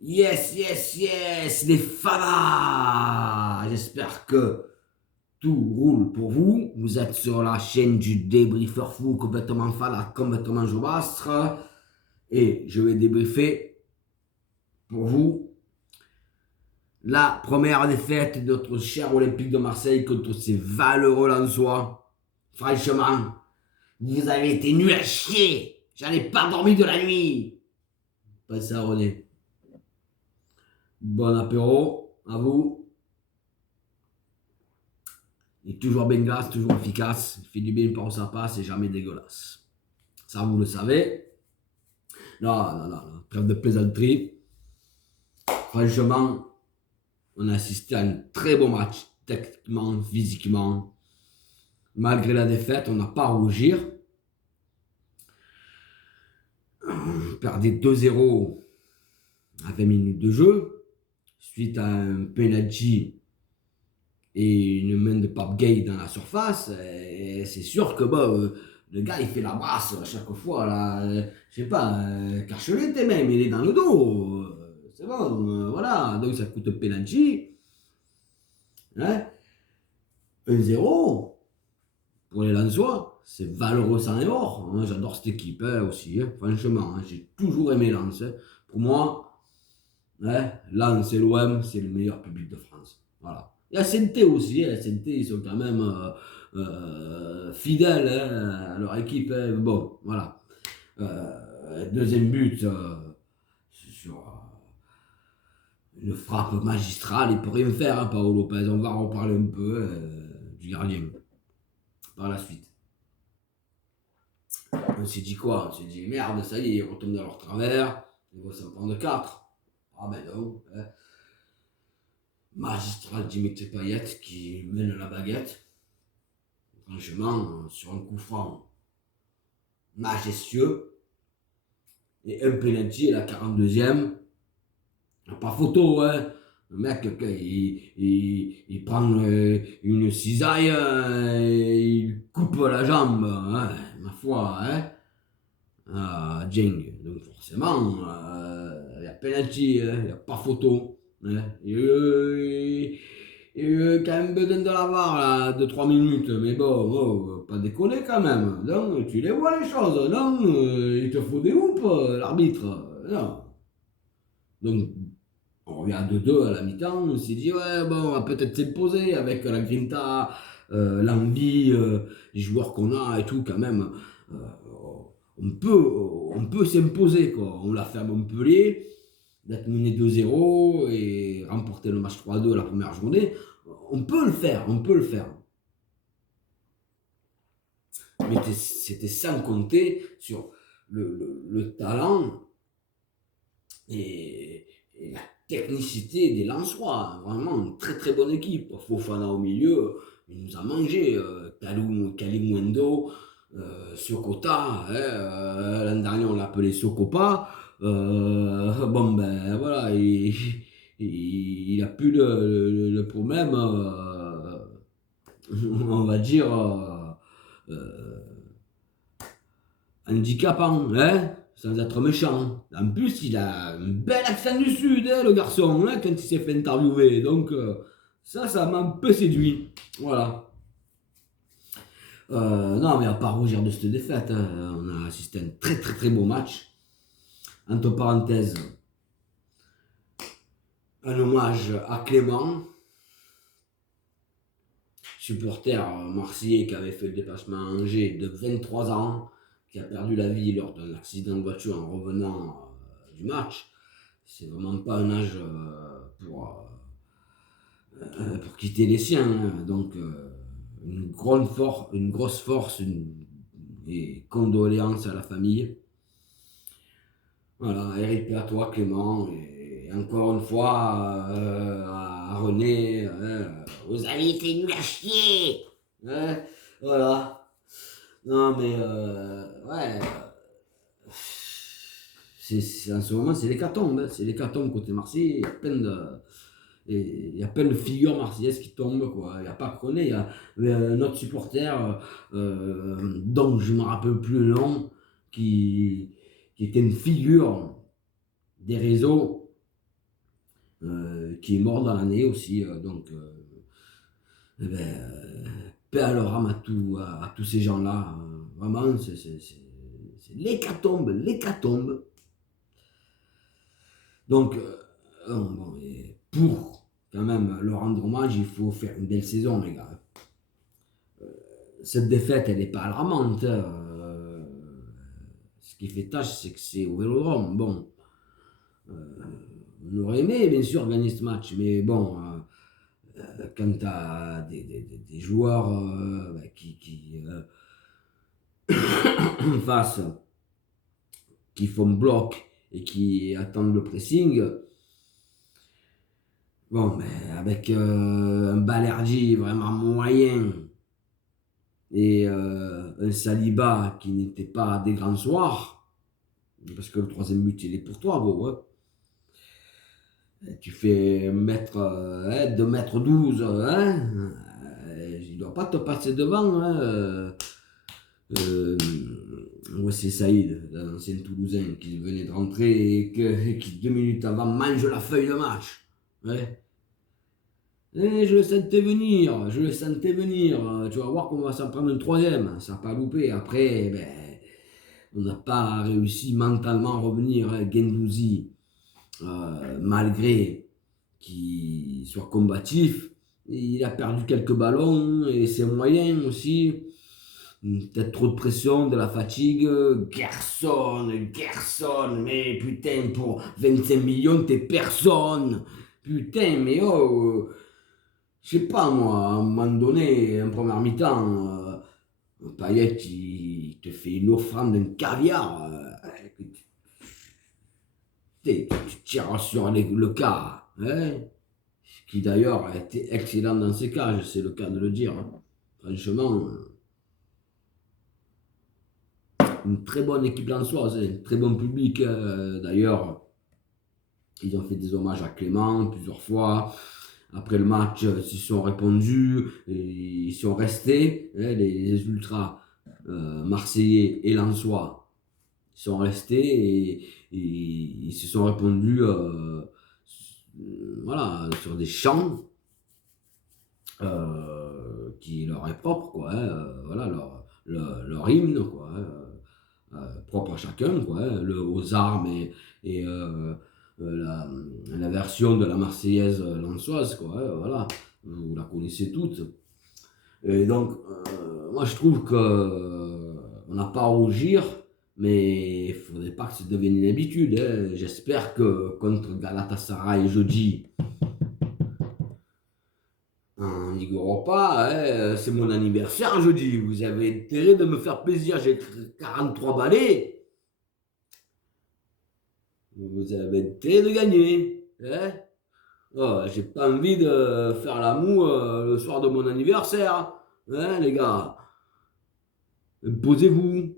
Yes, yes, yes, les fadas! J'espère que tout roule pour vous. Vous êtes sur la chaîne du débriefeur fou, complètement fada, complètement jaubastre. Et je vais débriefer pour vous la première défaite de notre cher Olympique de Marseille contre ces valeureux Lensois. Franchement, vous avez été nuls à chier. J'en ai pas dormi de la nuit. Passez à René. Bon apéro à vous. Il est toujours bien glace, toujours efficace. Il fait du bien par où ça passe et jamais dégueulasse. Ça, vous le savez. Non, non, non, non. Trêve de plaisanterie. Franchement, on a assisté à un très beau match, techniquement, physiquement. Malgré la défaite, on n'a pas à rougir. On perdait 2-0 à 20 minutes de jeu, suite à un penalty et une main de Pape Gay dans la surface. Et c'est sûr que bon, le gars il fait la brasse à chaque fois. Là, je sais pas, cache-le tes mains, mais il est dans le dos. C'est bon, voilà. Donc ça coûte penalty. Hein, 1-0 pour les Lensois. C'est valeureux sans et or. Hein, j'adore cette équipe aussi. Hein, franchement, hein, j'ai toujours aimé Lens. Hein. Pour moi, hein, Lens et l'OM, c'est le meilleur public de France. Voilà. Il y a SNT aussi, hein. SNT, ils sont quand même fidèles hein, à leur équipe. Hein. Bon, voilà. Deuxième but, c'est sur une frappe magistrale. Il ne peut rien faire, hein, Paolo Lopez. On va en reparler un peu du gardien par la suite. On s'est dit quoi? On s'est dit merde, ça y est, ils retombent dans leur travers. Ils vont s'en prendre 4. Ah ben non. Hein. Magistral Dimitri Payet qui mène la baguette. Franchement, sur un coup franc majestueux. Et un penalty à la 42e. Pas photo, hein. Le mec, il prend une cisaille, il coupe la jambe, hein, ma foi, hein. Jeng. Donc forcément, il y a penalty, il n'y a pas photo. Hein. Il y a eu quand même besoin de l'avoir là, de 3 minutes, mais bon, oh, pas déconner quand même. Donc tu les vois les choses, non, il te faut des houpes, l'arbitre. Non. Donc on revient à 2-2 à la mi-temps, on s'est dit ouais bon on va peut-être s'imposer avec la grinta, l'envie, les joueurs qu'on a et tout quand même. Euh, on peut s'imposer quoi. On l'a fait à Montpellier, d'être mené 2-0 et remporter le match 3-2 la première journée. On peut le faire, on peut le faire. Mais c'était sans compter sur le talent et la technicité des Lensois. Vraiment une très très bonne équipe. Fofana au milieu, il nous a mangé. Kalimundo, Sokota. Hein, l'an dernier on l'appelait Sokopa. Bon ben voilà, il a plus le problème, on va dire, handicapant, hein, sans être méchant. En plus, il a un bel accent du Sud, hein, le garçon, hein, quand il s'est fait interviewer. Donc, ça m'a un peu séduit. Voilà. Non, mais à part rougir de cette défaite, hein, on a assisté à un très très très beau match. Entre parenthèses, un hommage à Clément, supporter marseillais qui avait fait le déplacement à Angers de 23 ans, qui a perdu la vie lors d'un accident de voiture en revenant du match. C'est vraiment pas un âge pour quitter les siens. Hein. Donc, une grosse force et condoléances à la famille. Voilà, RIP à toi Clément, et encore une fois à René, vous avez été nul à chier. Hein, voilà. Non mais ouais, en ce moment c'est l'hécatombe, hein. C'est l'hécatombe côté Marseille. Il y a plein de figures marseillaises qui tombent quoi. Il n'y a pas René, il y a notre supporter dont je ne me rappelle plus le nom, qui était une figure des réseaux, qui est mort dans l'année aussi. Eh ben, paix à leur âme à tous ces gens-là. Vraiment, c'est l'hécatombe, l'hécatombe. Donc, bon, et pour quand même leur rendre hommage, il faut faire une belle saison, les gars. Cette défaite, elle n'est pas alarmante. Ce qui fait tâche, c'est que c'est au Vélodrome. Bon, on aurait aimé, bien sûr, gagner ce match, mais bon, quand tu as des joueurs qui en face, qui font bloc et qui attendent le pressing, bon, mais avec un Balerdi vraiment moyen et un Saliba qui n'était pas des grands soirs, parce que le troisième but, il est pour toi, gros. Hein. Tu fais 2 m 12, hein, il ne doit pas te passer devant. Hein, ouais, c'est Saïd, l'ancien Toulousain, qui venait de rentrer et qui 2 minutes avant mange la feuille de match. Ouais. Et je le sentais venir, je le sentais venir. Tu vas voir qu'on va s'en prendre un troisième, ça n'a pas loupé. Après, ben, on n'a pas réussi mentalement à revenir. Hein. Guendouzi, malgré qu'il soit combatif, il a perdu quelques ballons et c'est moyen aussi. Peut-être trop de pression, de la fatigue. Gerson, mais putain, pour 25 millions, t'es personne. Putain, mais oh, je sais pas moi, à un moment donné, en première mi-temps, Payet, il te fait une offrande d'un caviar. Tu tires sur le cas, hein, qui d'ailleurs a été excellent dans ses cages, c'est le cas de le dire. Hein. Franchement, une très bonne équipe lançoise, un très bon public. D'ailleurs, ils ont fait des hommages à Clément plusieurs fois. Après le match, ils se sont répondus, et ils sont restés, hein, les ultras marseillais et lensois sont restés et ils se sont répondus voilà, sur des chants qui leur est propre, quoi, hein, voilà, leur hymne, quoi, hein, propre à chacun, quoi, hein, aux armes et la version de la Marseillaise lensoise, quoi, hein, voilà, vous la connaissez toutes. Et donc, moi je trouve que on n'a pas à rougir, mais il ne faudrait pas que ça devienne une habitude. Hein. J'espère que contre Galatasaray jeudi, en Ligue Europa, hein, c'est mon anniversaire jeudi. Vous avez intérêt de me faire plaisir. J'ai 43 balais. Vous avez intérêt de gagner. Hein. Oh, j'ai pas envie de faire la moue le soir de mon anniversaire. Hein, les gars. Posez-vous.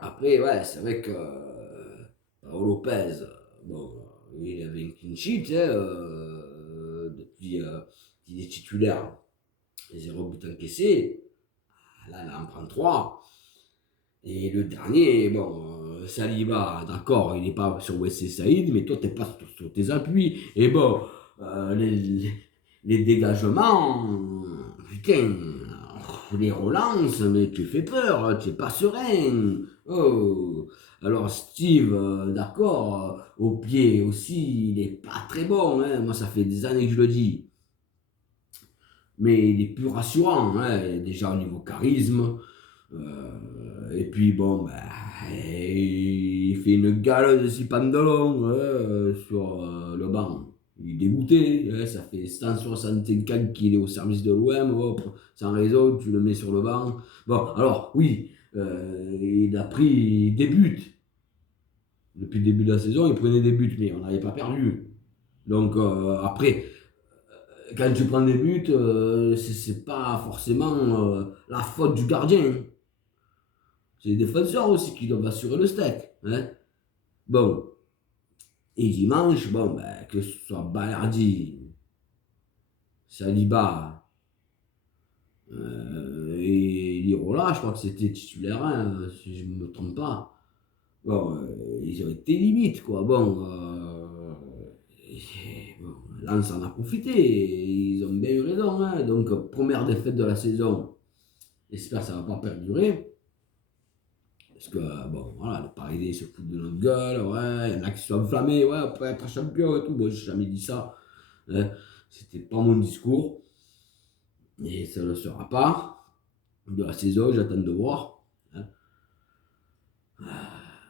Après, ouais, c'est vrai que Paolo Lopez, bon, il avait une clean sheet hein, depuis qu'il est titulaire. Les 0 buts encaissés. Là, il en prend 3. Et le dernier, bon, Saliba, d'accord, il n'est pas sur Wesley Saïd, mais toi, tu n'es pas sur tes appuis. Et bon, les dégagements, putain, les relances, mais tu fais peur, tu n'es pas serein. Oh. Alors Steve, d'accord, au pied aussi, il n'est pas très bon. Hein. Moi, ça fait des années que je le dis. Mais il est plus rassurant, hein, déjà au niveau charisme. Et puis bon, ben, il fait une gale de 6 pantalons sur le banc. Il est dégoûté, hein, ça fait 165 qu'il est au service de l'OM, hop, sans raison, tu le mets sur le banc. Bon, alors oui, il a pris des buts. Depuis le début de la saison, il prenait des buts, mais on n'avait pas perdu. Donc après, quand tu prends des buts, c'est pas forcément la faute du gardien. C'est les défenseurs aussi qui doivent assurer le steak. Hein. Bon, et dimanche, bon, ben, que ce soit Balardi, Saliba et Lirola, je crois que c'était titulaire, hein, si je ne me trompe pas. Bon, ils ont été limites, quoi. Bon, Lens en a profité, ils ont bien eu raison. Hein. Donc, première défaite de la saison, j'espère que ça ne va pas perdurer. Parce que, bon, voilà, les Parisiens se foutent de notre gueule, ouais, il y en a qui sont enflammés, ouais, on peut être champion et tout. Bon, j'ai jamais dit ça. Hein. C'était pas mon discours. Et ça ne le sera pas. De la saison, j'attends de voir. Hein.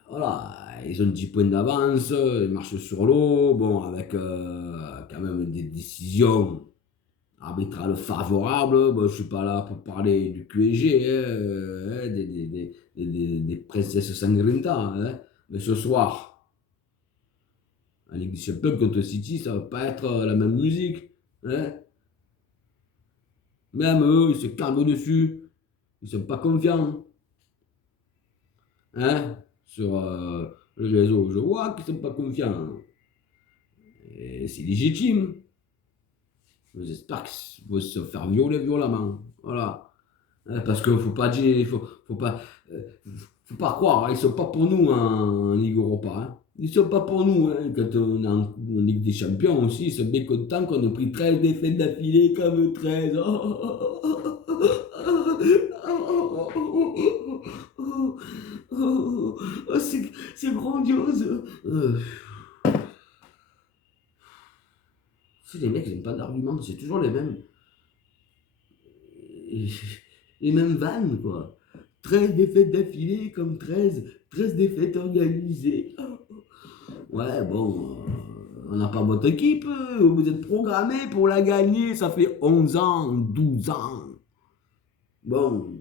Voilà, ils ont 10 points d'avance, ils marchent sur l'eau, bon, avec quand même des décisions arbitrales favorables. Bon, je ne suis pas là pour parler du QSG, des princesses sangrintas. Hein. Mais ce soir, en Ligue des Champions contre City, ça ne va pas être la même musique. Hein. Même eux, ils se calment dessus, ils ne sont pas confiants. Hein. Sur le réseau, je vois qu'ils ne sont pas confiants. Et c'est légitime. J'espère qu'ils vont se faire violer violemment. Voilà. Parce qu'il ne faut pas dire, faut pas croire, hein, ils ne sont pas pour nous en Ligue Europa. Hein. Ils ne sont pas pour nous. Hein. Quand on est en Ligue des Champions aussi, ils sont bien contents qu'on ait pris 13 défaites d'affilée comme 13. C'est grandiose. C'est les mecs, ils n'ont pas d'arguments, c'est toujours les mêmes. Les mêmes vannes, quoi. 13 défaites d'affilée comme 13 défaites organisées. Ouais, bon, on n'a pas votre équipe, vous êtes programmé pour la gagner, ça fait 11 ans, 12 ans. Bon,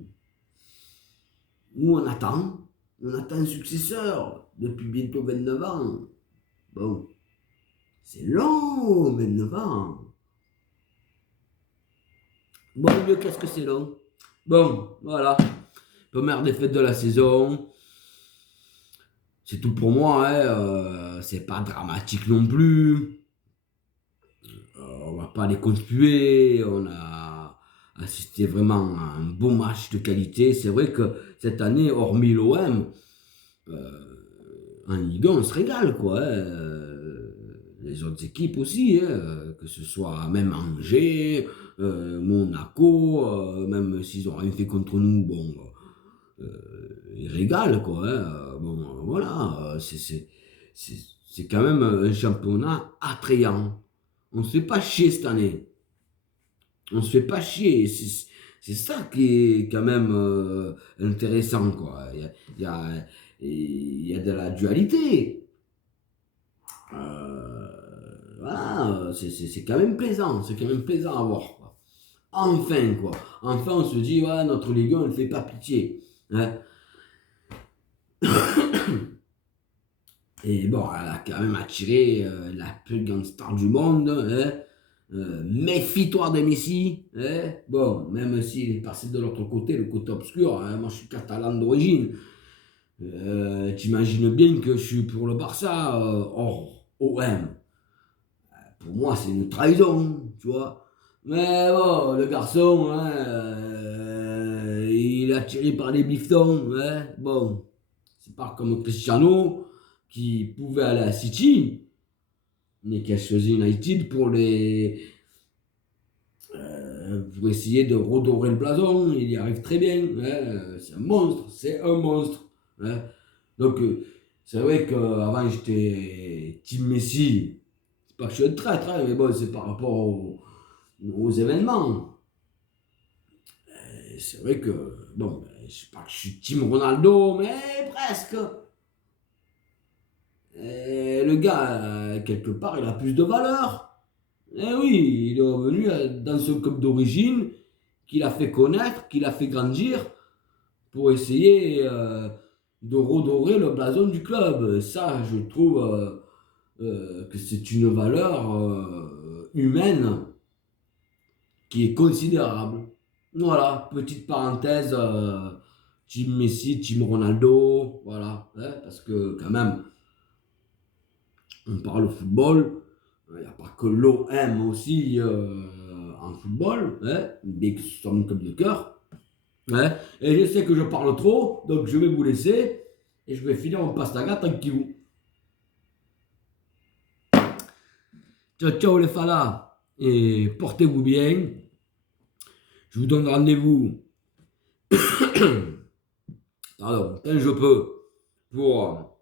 nous on attend un successeur depuis bientôt 29 ans. Bon, c'est long, 29 ans. Bon, mieux qu'est-ce que c'est long. Bon, voilà. Première défaite de la saison. C'est tout pour moi. Hein. C'est pas dramatique non plus. On va pas les conspuer. On a assisté vraiment à un beau match de qualité. C'est vrai que cette année, hormis l'OM, en Ligue 1, on se régale, quoi. Hein. Les autres équipes aussi, hein, que ce soit même Angers, Monaco, même s'ils ont rien fait contre nous, bon, ils régalent, quoi. Hein. Bon, voilà, c'est quand même un championnat attrayant. On se fait pas chier cette année. On se fait pas chier. C'est ça qui est quand même intéressant, quoi. Il y a de la dualité. Voilà, c'est quand même plaisant, c'est quand même plaisant à voir. Quoi. Enfin, quoi. Enfin, on se dit, ouais, notre Ligue 1, elle ne fait pas pitié. Hein. Et bon, elle a quand même attiré la plus grande star du monde. Hein. Méfie-toi de Messi. Hein. Bon, même s'il est passé de l'autre côté, le côté obscur, hein, moi je suis catalan d'origine. T'imagines bien que je suis pour le Barça hors OM. Pour moi, c'est une trahison, tu vois. Mais bon, le garçon, hein, il est attiré par les bifetons. Hein. Bon, c'est pas comme Cristiano qui pouvait aller à City, mais qui a choisi United pour essayer de redorer le blason. Il y arrive très bien. Hein. C'est un monstre, c'est un monstre. Hein. Donc, c'est vrai qu'avant, j'étais Team Messi. C'est pas que je suis un traître, hein, mais bon, c'est par rapport aux événements. C'est vrai que, bon, je sais pas que je suis Team Ronaldo, mais presque. Et le gars, quelque part, il a plus de valeur. Eh oui, il est revenu dans son club d'origine, qu'il a fait connaître, qu'il a fait grandir, pour essayer de redorer le blason du club. Ça, je trouve que c'est une valeur humaine qui est considérable. Voilà, petite parenthèse, Team Messi, Team Ronaldo, voilà, hein, parce que quand même, on parle football, il n'y a pas que l'OM aussi en football, hein, bien que ce soit mon club de cœur. Hein, et je sais que je parle trop, donc je vais vous laisser et je vais finir mon pastaga tranquillou. Ciao, ciao les fadas. Et portez-vous bien. Je vous donne rendez-vous, pardon, quand je peux, pour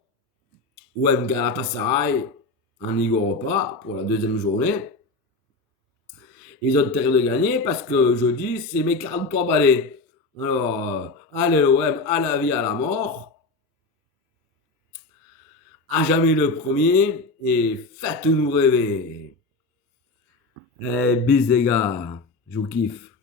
OM Galatasaray en Ligue Europa pour la deuxième journée. Ils ont intérêt de gagner parce que jeudi, c'est mes 43 balais. Alors, allez l'OM, à la vie, à la mort. À jamais le premier. Et faites-nous rêver. Eh, bis les gars. Je vous kiffe.